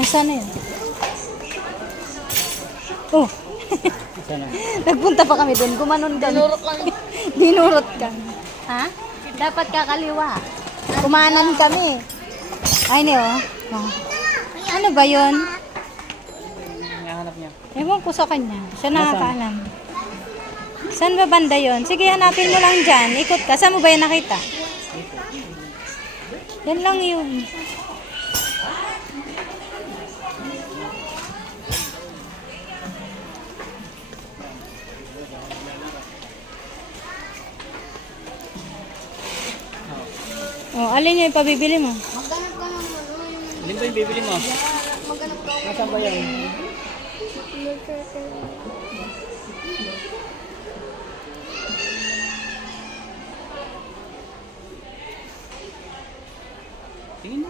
Nasaan na yun? Oh. Sana. Nagpunta pa kami doon. Gumanon kami. Dinurot lang. Dinurot ka. Ha? Dapat kakaliwa. Kumanan kami. Ay, niyo. Oh. Ano ba yun? Hinahanap niya. Ewan ko sa kanya. Siya nakakaalam. Saan ba banda yun? Sige, hanapin mo lang dyan. Ikot ka. Saan mo ba yan nakita? Yan lang yun. Oh, alin yung pabibili mo? Maghanap ka ng ano, yung Alin ba yung bibili mo? maghanap ka ako. Nasaan ba yan? Tingin mo.